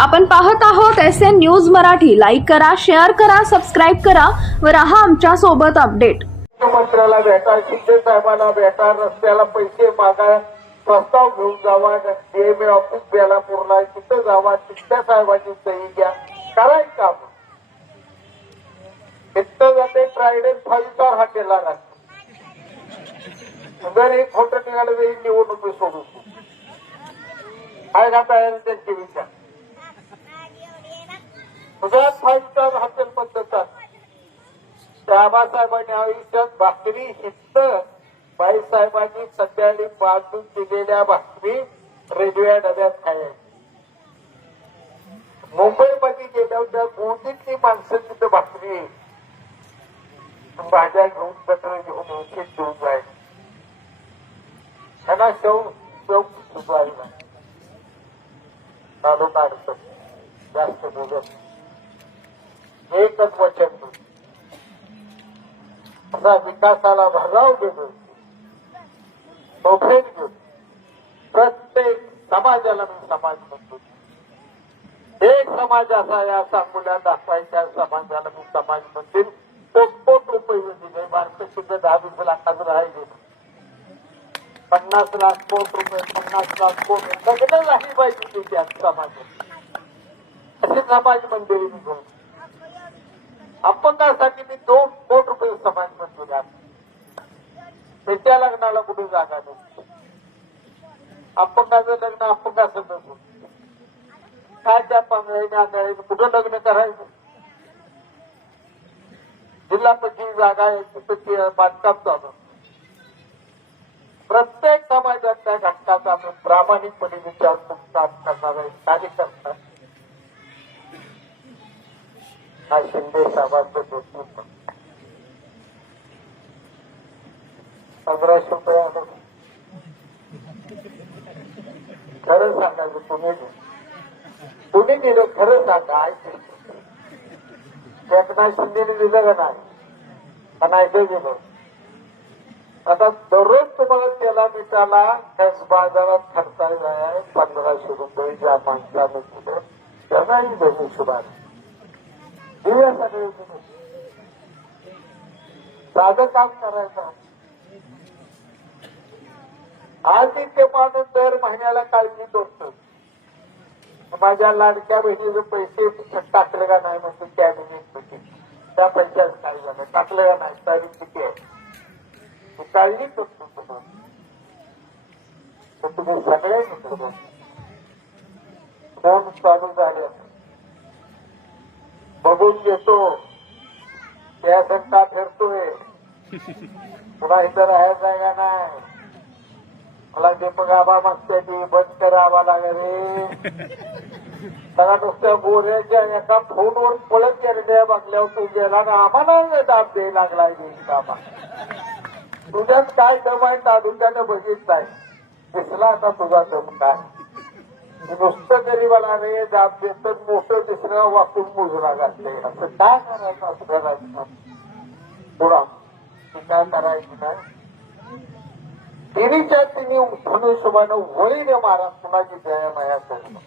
आपण पाहत आहोत S N news Marathi. Like करा शेअर करा सबस्क्राईब करा व राहा आमच्यासोबत अपडेट मुख्यमंत्र्याला भेटा शिंदे साहेबांना भेटा रस्त्याला पैसे मागा प्रस्ताव घेऊन जावा डीएमए ऑफिस बेलापूरला आहे, तिथं जावा शिंदे साहेबांची सही घ्या. कराय काम. तिथं जाते ट्रायडन फाईव्ह स्टार हॉटेलला राहते. जर एक खोटं निघालं तरी निवडणूक सोडू काय का तयारी त्यांचे विचार. साहेब स्टार हॉटेल पद्धत बाबासाहेबांनी आयुष्यात भाकरी हिंद बाईसाहेबांनी सध्याने बांधून दिलेल्या भाकरी रेल्वे डब्यात खायच्या मुंबईमध्ये गेल्यावर त्या गोदीतली माणसं तिथं भाकरी भाज्या घेऊन कटर घेऊन औषध घेऊन जाईल. त्यांना शव शव सुचवायला काढून अडचण. जास्त बोलत एकच वचन असा विकासाला भराव देतो प्रत्येक समाजाला मी समाज म्हणतो. एक समाज असा या सांगोल्या दाखवायच्या समाजाला मी समाज म्हणतील. तो कोट रुपये दिले. बारके सुद्धा दहा वीस लाखाचं राहिले पन्नास लाख कोट रुपये पन्नास लाख कोट. सगळं नाही पाहिजे त्या समाजात. असे समाज मंदिरी मी घेऊन अपंगासाठी मी दोन कोट रुपये समाज मंजूर त्याच्या लग्नाला कुठे जागा नाही. अपंगाचं लग्न अपंगाचं नसून काय त्या पंगळीने आंधळीने कुठं लग्न करायचं? जिल्हा परिषद जागा आहे तिथं बांधकाम चालू. प्रत्येक समाजातल्या घटकाचा आपण प्रामाणिकपणे विचार करून कार्यकर्ता हा शिंदे साहेबांचं नेतृत्व पंधराशे रुपये आलं. खरं सांगायचं तुम्ही तुम्ही दिलं खरं सांगा ऐकलं एकनाथ शिंदेने दिलं का नाही? पण ऐकलं गेलो. आता दररोज तुम्हाला त्याला मिटाला त्याच बाजारात खर्चायला आहे पंधराशे रुपये ज्या माणसानं दिलं त्यांनाही धनुष्यबाण दिल्या सगळे साधं काम करायचं. आज ते दर महिन्याला काळजी करतो माझ्या लाडक्या बहिणीचे पैसे टाकले का नाही म्हणजे कॅबिनेटमध्ये त्या पैशात काय झालं. टाकलं का नाही? तारीख किती आहे. काळजी करतो तर तुम्ही सगळे करा. फोन चालू झाले. बघून घेतो. त्या घंटा फिरतोय. पुन्हा इथं राहायचं आहे का नाही? मला दीपक आबा मागच्या ती बंद करावा लागेल रे. सगळ्या नुसत्या गोऱ्याच्या एका फोनवर पळत गेलेल्या मागल्यावर तू गेला ना आम्हाला दाब द्यायला लागलाय कामा तुझ्यात काय दम आहे तालुक्यानं बघितलाय. दिसला आता तुझा दम काय? नुसतं गरीबाला रे दाब देत मोठं दुसरं वाकून मुजरा घातले असं काय करायचं असं करायचं? पुढा. काय करायचं काय? तिन्हीच्या तिन्ही धनुष्यमानं वळीने मारा कुणाची दया माया करू